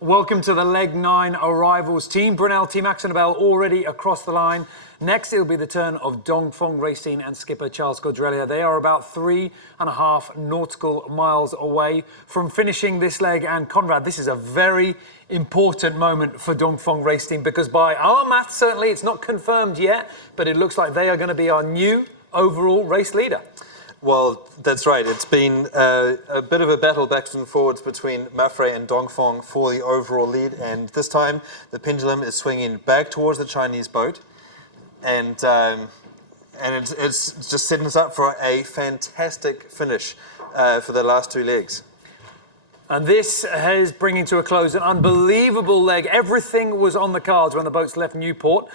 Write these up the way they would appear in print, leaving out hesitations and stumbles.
Welcome to the Leg 9 arrivals. Team Brunel, Team Axonabel already across the line. Next, it'll be the turn of Dongfeng Racing and skipper Charles Codrelia. They are about 3.5 nautical miles away from finishing this leg. And Conrad, this is a very important moment for Dongfeng Racing because by our maths, certainly it's not confirmed yet, but it looks like they are going to be our new overall race leader. Well, that's right. It's been a bit of a battle backwards and forwards between Mafre and Dongfeng for the overall lead, and this time the pendulum is swinging back towards the Chinese boat, and it's just setting us up for a fantastic finish for the last two legs. And this is bringing to a close an unbelievable leg. Everything was on the cards when the boats left Newport.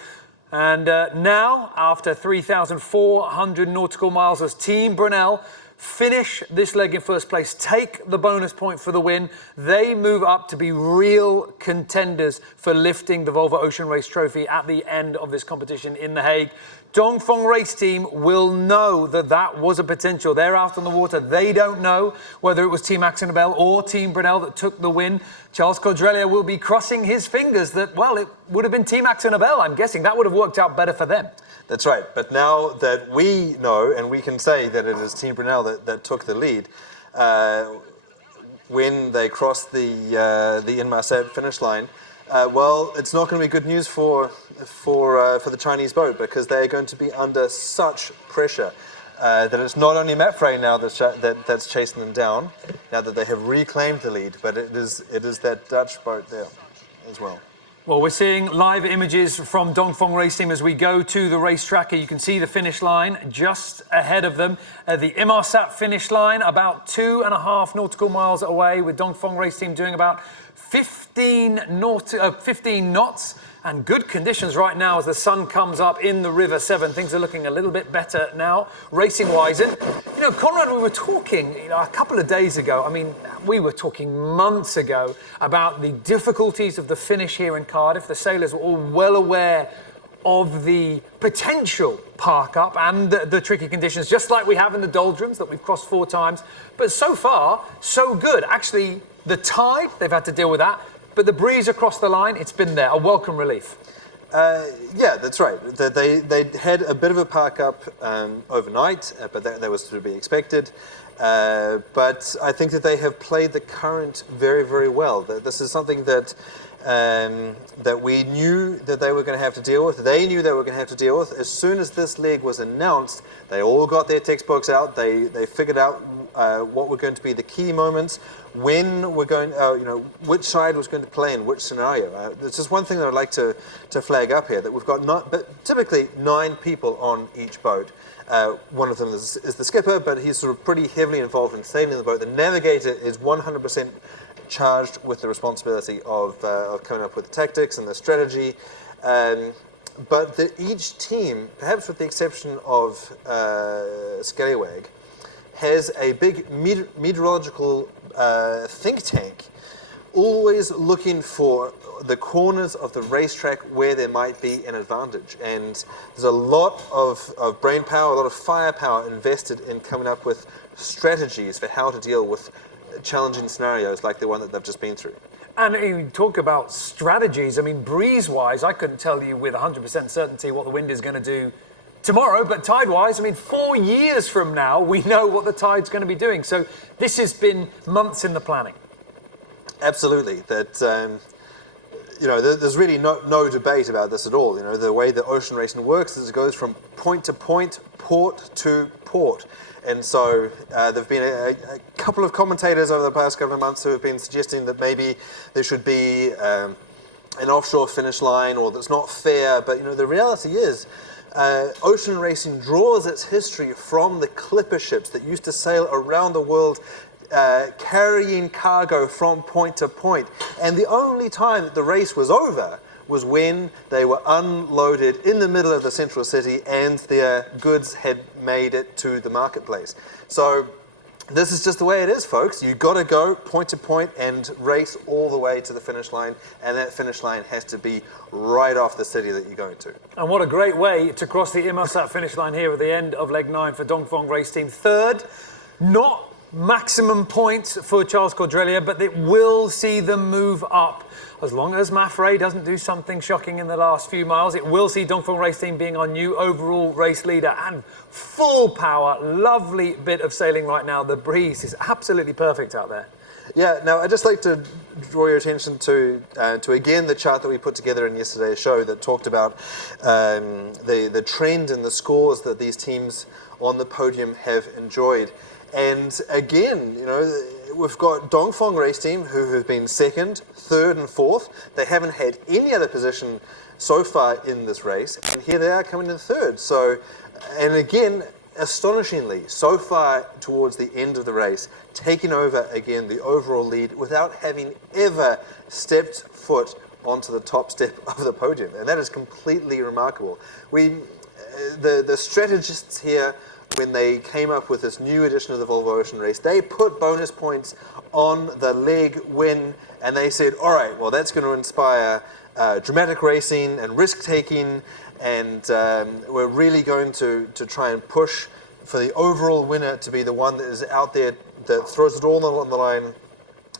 And now, after 3,400 nautical miles, as Team Brunel finish this leg in first place, take the bonus point for the win, they move up to be real contenders for lifting the Volvo Ocean Race Trophy at the end of this competition in The Hague. Dongfeng Race Team will know that that was a potential. They're out on the water. They don't know whether it was Team Axonabel or Team Brunel that took the win. Charles Codrelia will be crossing his fingers that, well, it would have been Team Axonabel, I'm guessing. That would have worked out better for them. That's right. But now that we know, and we can say that it is Team Brunel that took the lead, when they crossed the Inmarsat finish line, well, it's not going to be good news for the Chinese boat because they're going to be under such pressure that it's not only Mafre now that's chasing them down, now that they have reclaimed the lead, but it is that Dutch boat there as well. Well, we're seeing live images from Dongfeng Racing as we go to the racetrack. You can see the finish line just ahead of them. The Inmarsat finish line about 2.5 nautical miles away, with Dongfeng Racing doing about 15 knots, and good conditions right now as the sun comes up in the River Severn. Things are looking a little bit better now, racing-wise. And, you know, Conrad, we were talking, a couple of days ago, we were talking months ago about the difficulties of the finish here in Cardiff. The sailors were all well aware of the potential park up and the tricky conditions, just like we have in the doldrums that we've crossed 4 times. But so far, so good. Actually, the tide, they've had to deal with that. But the breeze across the line, it's been there, a welcome relief. Yeah, that's right. They had a bit of a park up overnight, but that was to be expected. But I think that they have played the current very, very well. This is something that we knew that they were going to have to deal with. They knew they were going to have to deal with. As soon as this leg was announced, they all got their textbooks out. They figured out what were going to be the key moments, when we're going, which side was going to play in which scenario. There's just one thing that I'd like to flag up here, that we've got typically 9 people on each boat. One of them is the skipper, but he's sort of pretty heavily involved in sailing the boat. The navigator is 100% charged with the responsibility of coming up with the tactics and the strategy. But each team, perhaps with the exception of Scallywag, has a big meteorological think tank, always looking for the corners of the racetrack where there might be an advantage. And there's a lot of brain power, a lot of firepower invested in coming up with strategies for how to deal with challenging scenarios like the one that they've just been through. And you talk about strategies. Breeze-wise, I couldn't tell you with 100% certainty what the wind is going to do tomorrow, but tide-wise, 4 years from now, we know what the tide's going to be doing. So this has been months in the planning. Absolutely. That there's really no debate about this at all. The way that ocean racing works is it goes from point to point, port to port. And so there've been a couple of commentators over the past couple of months who have been suggesting that maybe there should be an offshore finish line, or that's not fair. But the reality is, ocean racing draws its history from the clipper ships that used to sail around the world carrying cargo from point to point. And the only time that the race was over was when they were unloaded in the middle of the central city and their goods had made it to the marketplace. So this is just the way it is, folks. You've got to go point to point and race all the way to the finish line, and that finish line has to be right off the city that you're going to. And what a great way to cross the Inmarsat finish line here at the end of leg 9 for Dongfeng Racing. Third, not maximum points for Charles Cordrelia, but it will see them move up. As long as Mafre doesn't do something shocking in the last few miles, it will see Dongfeng Racing being our new overall race leader, and full power. Lovely bit of sailing right now. The breeze is absolutely perfect out there. Yeah, now I'd just like to draw your attention to again the chart that we put together in yesterday's show that talked about the trend and the scores that these teams on the podium have enjoyed. And again, you know, we've got Dongfeng Racing who have been second, third and fourth. They haven't had any other position so far in this race, and here they are coming in third. So, and again, astonishingly, so far towards the end of the race, taking over again the overall lead without having ever stepped foot onto the top step of the podium, and that is completely remarkable. The strategists here, when they came up with this new edition of the Volvo Ocean Race, they put bonus points on the leg win, and they said, all right, well, that's going to inspire dramatic racing and risk-taking, and we're really going to try and push for the overall winner to be the one that is out there, that throws it all on the line,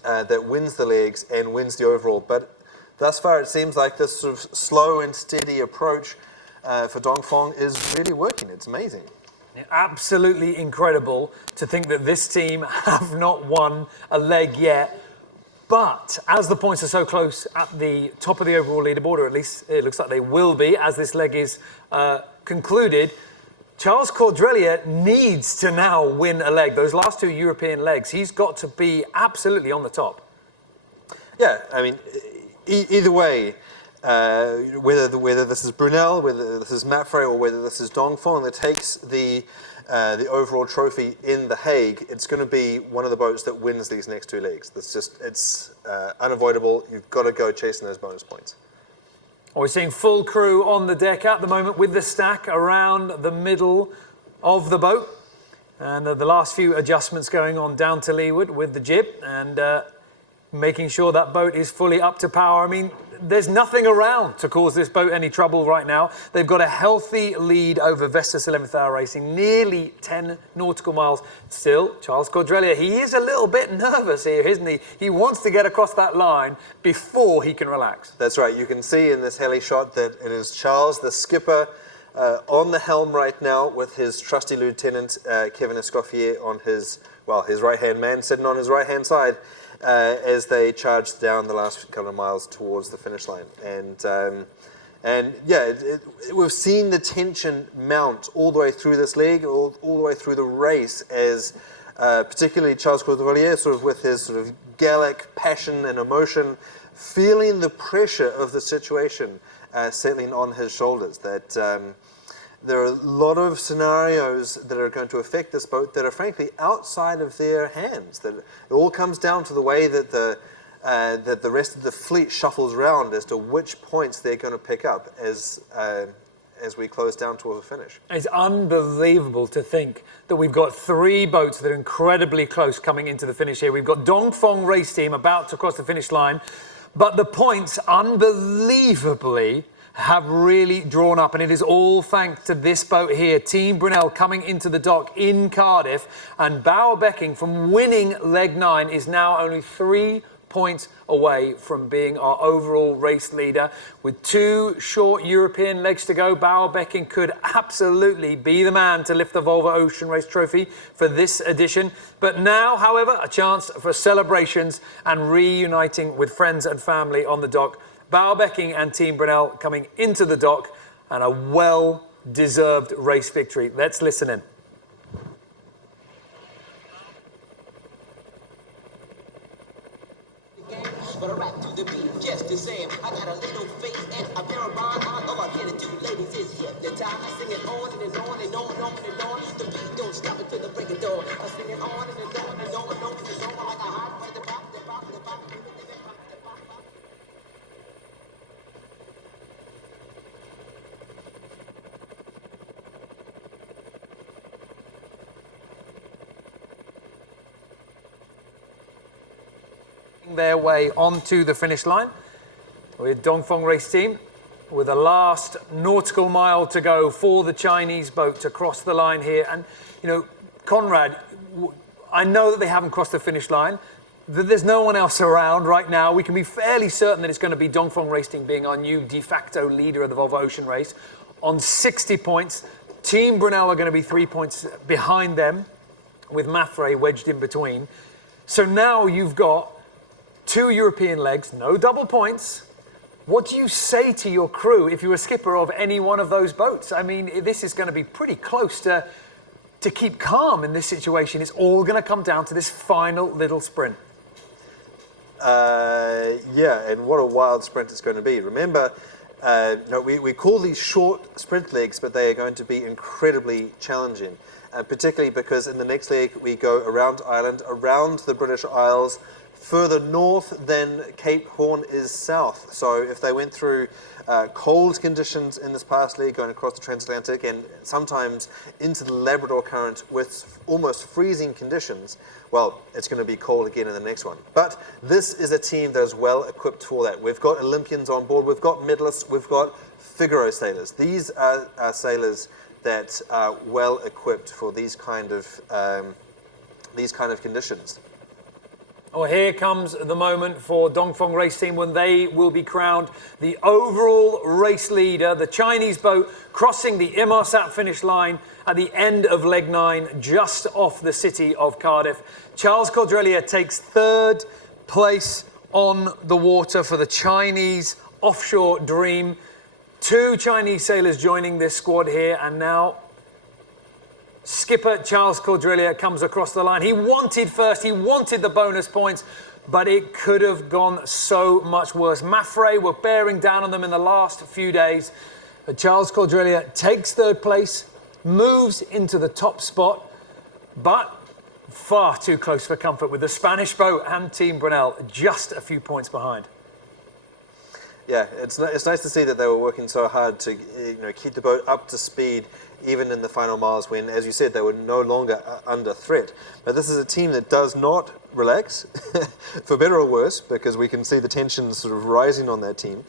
that wins the legs and wins the overall. But thus far, it seems like this sort of slow and steady approach for Dongfeng is really working. It's amazing. Absolutely incredible to think that this team have not won a leg yet. But as the points are so close at the top of the overall leaderboard, or at least it looks like they will be as this leg is concluded, Charles Cordrelia needs to now win a leg. Those last 2 European legs, he's got to be absolutely on the top. Yeah, I mean, either way, whether this is Brunel, whether this is Mapfre, or whether this is Dongfeng that takes the overall trophy in The Hague, it's going to be one of the boats that wins these next 2 legs. It's unavoidable. You've got to go chasing those bonus points. We're seeing full crew on the deck at the moment with the stack around the middle of the boat. And the last few adjustments going on down to leeward with the jib and making sure that boat is fully up to power. I mean, there's nothing around to cause this boat any trouble right now. They've got a healthy lead over Vestas 11th Hour Racing, nearly 10 nautical miles. Still, Charles Cordrelia, he is a little bit nervous here, isn't he? He wants to get across that line before he can relax. That's right. You can see in this heli shot that it is Charles, the skipper, on the helm right now with his trusty lieutenant, Kevin Escoffier, on his right-hand man, sitting on his right-hand side. As they charged down the last couple of miles towards the finish line. And yeah, we've seen the tension mount all the way through this leg, all the way through the race, as particularly Charles Cordrelia, sort of with his sort of Gallic passion and emotion, feeling the pressure of the situation settling on his shoulders. That there are a lot of scenarios that are going to affect this boat that are frankly outside of their hands. That it all comes down to the way that the rest of the fleet shuffles around as to which points they're going to pick up as we close down towards the finish. It's unbelievable to think that we've got 3 boats that are incredibly close coming into the finish here. We've got Dongfeng Race Team about to cross the finish line, but the points unbelievably have really drawn up, and it is all thanks to this boat here. Team Brunel coming into the dock in Cardiff, and Bauer Becking from winning leg 9 is now only 3 points away from being our overall race leader. With 2 short European legs to go, Bauer Becking could absolutely be the man to lift the Volvo Ocean Race Trophy for this edition. But now, however, a chance for celebrations and reuniting with friends and family on the dock. Bauer Becking and Team Brunel coming into the dock, and a well-deserved race victory. Let's listen in. But I rap to the beat just the same. I got a little face and a pair of rhyme on. All I'm here to do, ladies, is hypnotize. I sing it on and on and on and on and on. The beat don't stop until the break of dawn. I sing it on and on and on and on and on. Like a hot butter, the pop, the pop, the pop, the pop, the pop. their way onto the finish line with Dongfeng Race Team, with the last nautical mile to go for the Chinese boat to cross the line here. And, you know, Conrad, I know that they haven't crossed the finish line, that there's no one else around right now. We can be fairly certain that it's going to be Dongfeng Racing being our new de facto leader of the Volvo Ocean Race on 60 points. Team Brunel are going to be 3 points behind them, with Mafre wedged in between. So now you've got 2 European legs, no double points. What do you say to your crew if you're a skipper of any one of those boats? I mean, this is going to be pretty close to keep calm in this situation. It's all going to come down to this final little sprint. Yeah, and what a wild sprint it's going to be. Remember, we call these short sprint legs, but they are going to be incredibly challenging, particularly because in the next leg we go around Ireland, around the British Isles, further north than Cape Horn is south. So if they went through cold conditions in this past leg, going across the transatlantic and sometimes into the Labrador Current with almost freezing conditions, well, it's going to be cold again in the next one. But this is a team that is well equipped for that. We've got Olympians on board, we've got medalists, we've got Figaro sailors. These are sailors that are well equipped for these kind of conditions. Well, here comes the moment for Dongfeng Race Team when they will be crowned the overall race leader. The Chinese boat crossing the Inmarsat finish line at the end of leg 9, just off the city of Cardiff. Charles Cordrelia takes 3rd place on the water for the Chinese offshore dream. 2 Chinese sailors joining this squad here, and now skipper Charles Cordrelia comes across the line. He wanted first, he wanted the bonus points, but it could have gone so much worse. Mafre were bearing down on them in the last few days. But Charles Cordrelia takes 3rd place, moves into the top spot, but far too close for comfort with the Spanish boat and Team Brunel just a few points behind. Yeah, it's nice to see that they were working so hard to keep the boat up to speed, even in the final miles when, as you said, they were no longer under threat. But this is a team that does not relax, for better or worse, because we can see the tensions sort of rising on that team.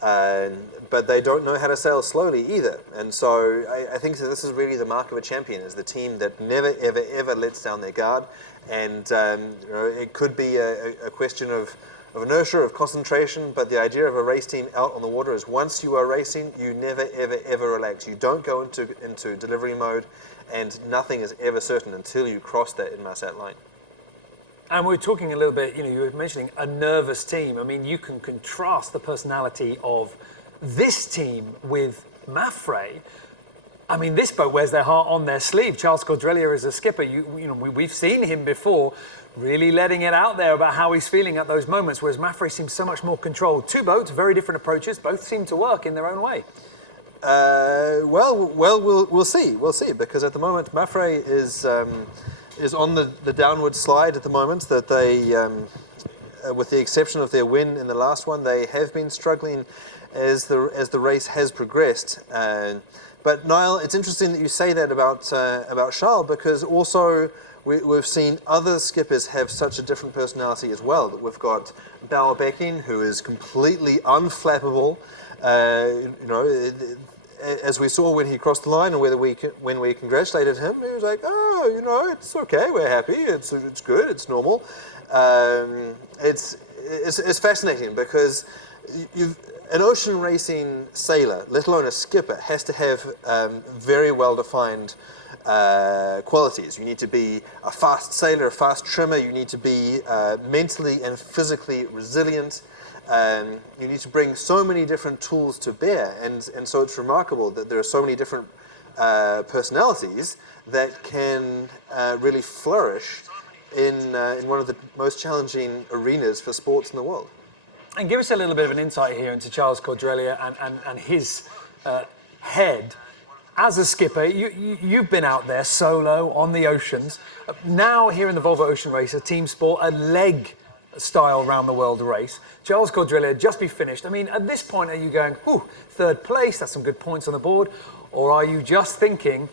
But they don't know how to sail slowly either. And so I think that this is really the mark of a champion, is the team that never, ever, ever lets down their guard. And it could be a question of inertia, of concentration, but the idea of a race team out on the water is once you are racing, you never, ever, ever relax. You don't go into delivery mode, and nothing is ever certain until you cross that Inmarsat line. And we're talking a little bit, you were mentioning a nervous team. I mean, you can contrast the personality of this team with Mafre. I mean, this boat wears their heart on their sleeve. Charles Cordrelia is a skipper. We've seen him before, really letting it out there about how he's feeling at those moments, whereas Mafre seems so much more controlled. 2 boats, very different approaches, both seem to work in their own way. We'll see, because at the moment Mafre is on the downward slide at the moment. That they, with the exception of their win in the last one, they have been struggling as the race has progressed. But Niall, it's interesting that you say that about Charles, because also we've seen other skippers have such a different personality as well. That we've got Bauer Becking, who is completely unflappable. As we saw when he crossed the line, and when we congratulated him, he was like, "Oh, it's okay. We're happy. It's good. It's normal." It's fascinating because an ocean racing sailor, let alone a skipper, has to have very well-defined qualities. You need to be a fast sailor, a fast trimmer. You need to be mentally and physically resilient. You need to bring so many different tools to bear, and so it's remarkable that there are so many different personalities that can really flourish in one of the most challenging arenas for sports in the world. And give us a little bit of an insight here into Charles Cordrelia and his head. As a skipper, you've been out there solo on the oceans. Now here in the Volvo Ocean Race, a team sport, a leg style round the world race. Charles Cordrelia just be finished. I mean, at this point, are you going, ooh, 3rd place, that's some good points on the board? Or are you just thinking,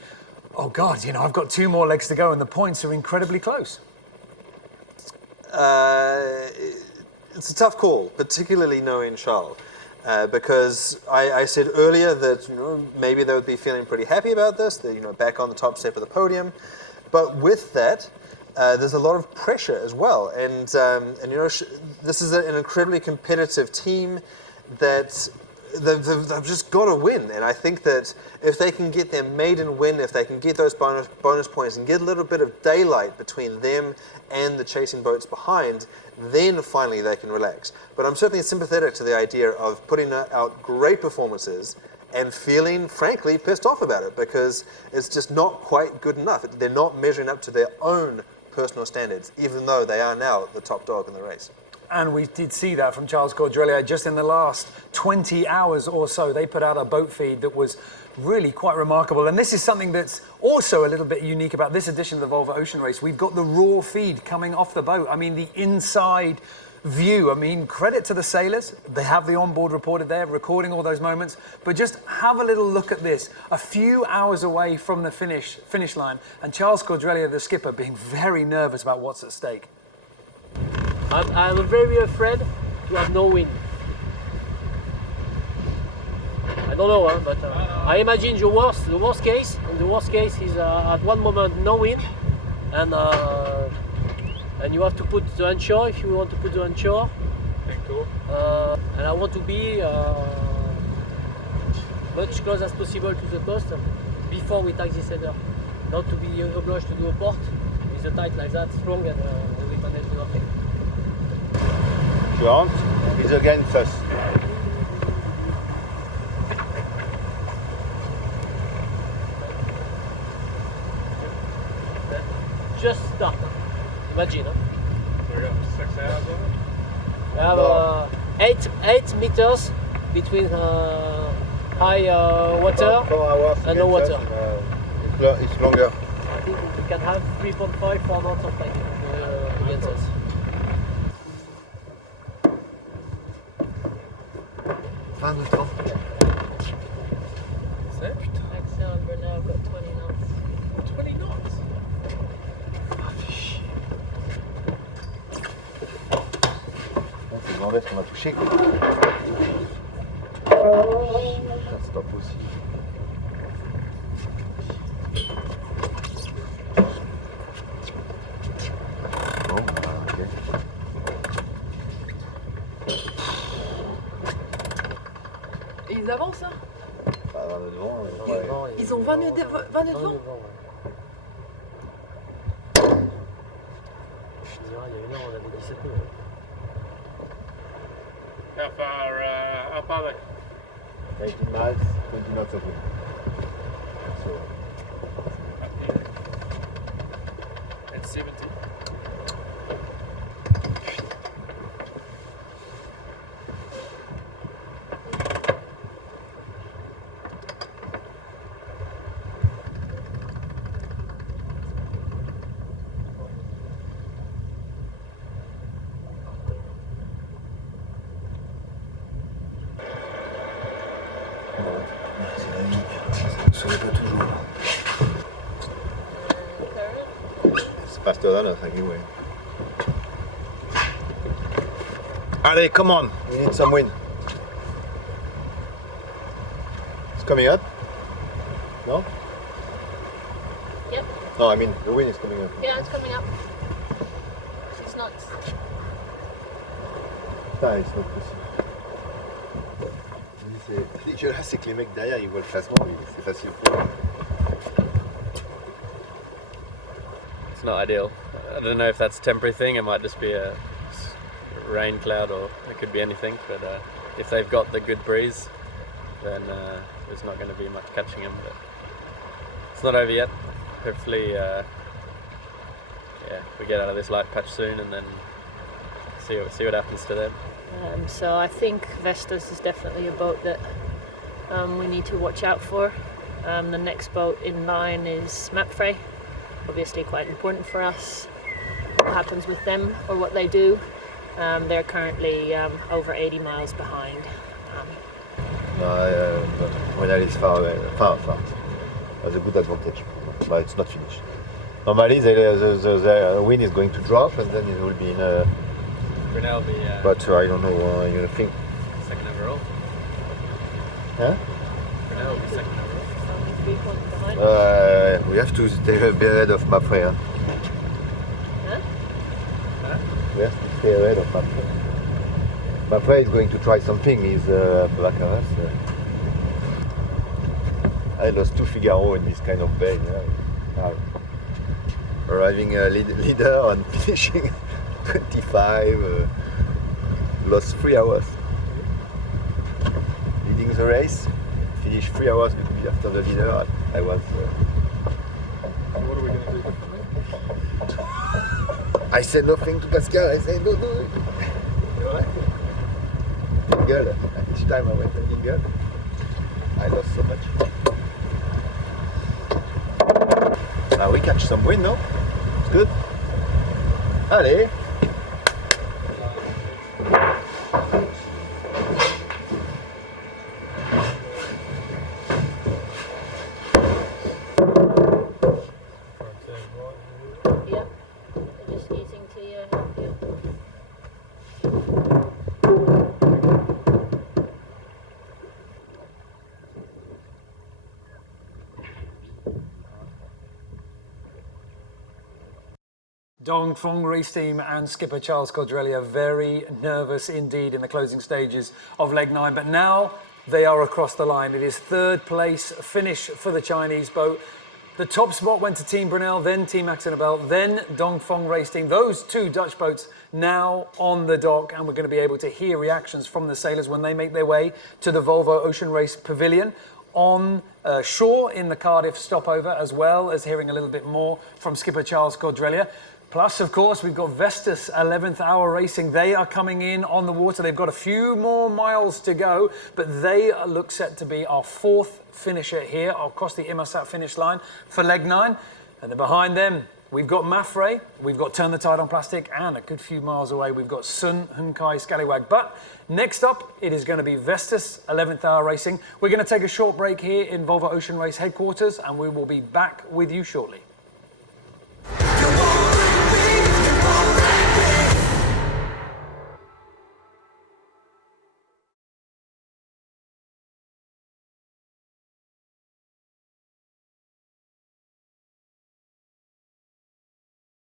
oh God, I've got 2 more legs to go and the points are incredibly close? it's a tough call, particularly knowing Charles. Because I said earlier that maybe they would be feeling pretty happy about this, they're back on the top step of the podium. But with that, there's a lot of pressure as well. And this is an incredibly competitive team that they've just got to win. And I think that if they can get their maiden win, if they can get those bonus points and get a little bit of daylight between them and the chasing boats behind, then finally they can relax. But I'm certainly sympathetic to the idea of putting out great performances and feeling, frankly, pissed off about it because it's just not quite good enough. They're not measuring up to their own personal standards, even though they are now the top dog in the race. And we did see that from Charles Cordrelier just in the last 20 hours or so. They put out a boat feed that was really quite remarkable. And this is something that's also a little bit unique about this edition of the Volvo Ocean Race. We've got the raw feed coming off the boat. I mean, the inside view. I mean, credit to the sailors. They have the onboard reported there, recording all those moments. But just have a little look at this. A few hours away from the finish line. And Charles Cordrelier, the skipper, being very nervous about what's at stake. I'm very afraid to have no wind. I don't know, but I imagine the worst case. And the worst case is at one moment no wind, and you have to put the onshore if you want to put the onshore. And I want to be much close as possible to the coast before we tax this header. Not to be obliged to do a port with a tide like that strong and we manage nothing. Grant is against us. Just start. Imagine. So we got 6 hours on it? We have 8 meters between high water 4 hours and no against water. us, and, it's longer. I think we can have 3.5 4 knots of tide against us. Fin de temps. Axel and Brunel got 20 knots. 20 knots? On se demandait ce qu'on a touché. Quoi. Putain, c'est pas possible. Bon, ok. Et ils avancent, hein? Bah, dans le devant, Ils ont 20 nœuds devant? Je te dirais, il y a une heure, on avait 17 nœuds. How far are they? 18 miles, 20 knots of wind. So, It's 70. c'est la vie. Ça ne saurait pas toujours. It's faster than us, anyway. Allez, come on. We need some wind. It's coming up? No? Yep. No, I mean, the wind is coming up. Yeah, it's coming up. It's not. Putain, it's not possible. C'est dégueulasse, c'est que les mecs derrière ils voient le classement, c'est facile pour eux. It's not ideal. I don't know if that's a temporary thing. It might just be a rain cloud, or it could be anything. But if they've got the good breeze, then there's not going to be much catching them. But it's not over yet. Hopefully, we get out of this light patch soon, and then see what happens to them. So I think Vestas is definitely a boat that we need to watch out for. The next boat in line is Mapfre, obviously quite important for us. What happens with them or what they do. They're currently over 80 miles behind. Brunel is far away, far. That's a good advantage, but it's not finished. Normally the wind is going to drop and then it will be in a Brunel will be But I don't know, you think? second overall. Huh? Brunel will be second overall. Only 3 points behind. We have to stay ahead of Mapfre. Huh? Huh? We have to stay ahead of Mapfre. Mapfre is going to try something. He's black as us. I lost 2 Figaro in this kind of bay. Arriving a leader and finishing 25. Lost 3 hours. Leading the race. Finished 3 hours after the leader. I was. What are we going to do differently? I said nothing to Pascal. I said no. Dingle. Each time I went to Dingle, I lost so much. Now we catch some wind, no? It's good. Allez. Yeah. Just easing to your help you. Dongfeng Racing and skipper Charles Codrelli are very nervous indeed in the closing stages of leg 9, but now they are across the line. It is 3rd place finish for the Chinese boat. The top spot went to Team Brunel, then Team Axonabel, then Dongfeng Racing. Those 2 Dutch boats now on the dock, and we're going to be able to hear reactions from the sailors when they make their way to the Volvo Ocean Race Pavilion on shore in the Cardiff stopover, as well as hearing a little bit more from skipper Charles Codrelli. Plus, of course, we've got Vestas 11th Hour Racing. They are coming in on the water. They've got a few more miles to go, but they look set to be our 4th finisher here across the Immersat finish line for leg 9. And then behind them, we've got Mapfre, we've got Turn the Tide on Plastic, and a good few miles away, we've got Sun Hunkai Scallywag. But next up, it is going to be Vestas 11th Hour Racing. We're going to take a short break here in Volvo Ocean Race headquarters, and we will be back with you shortly.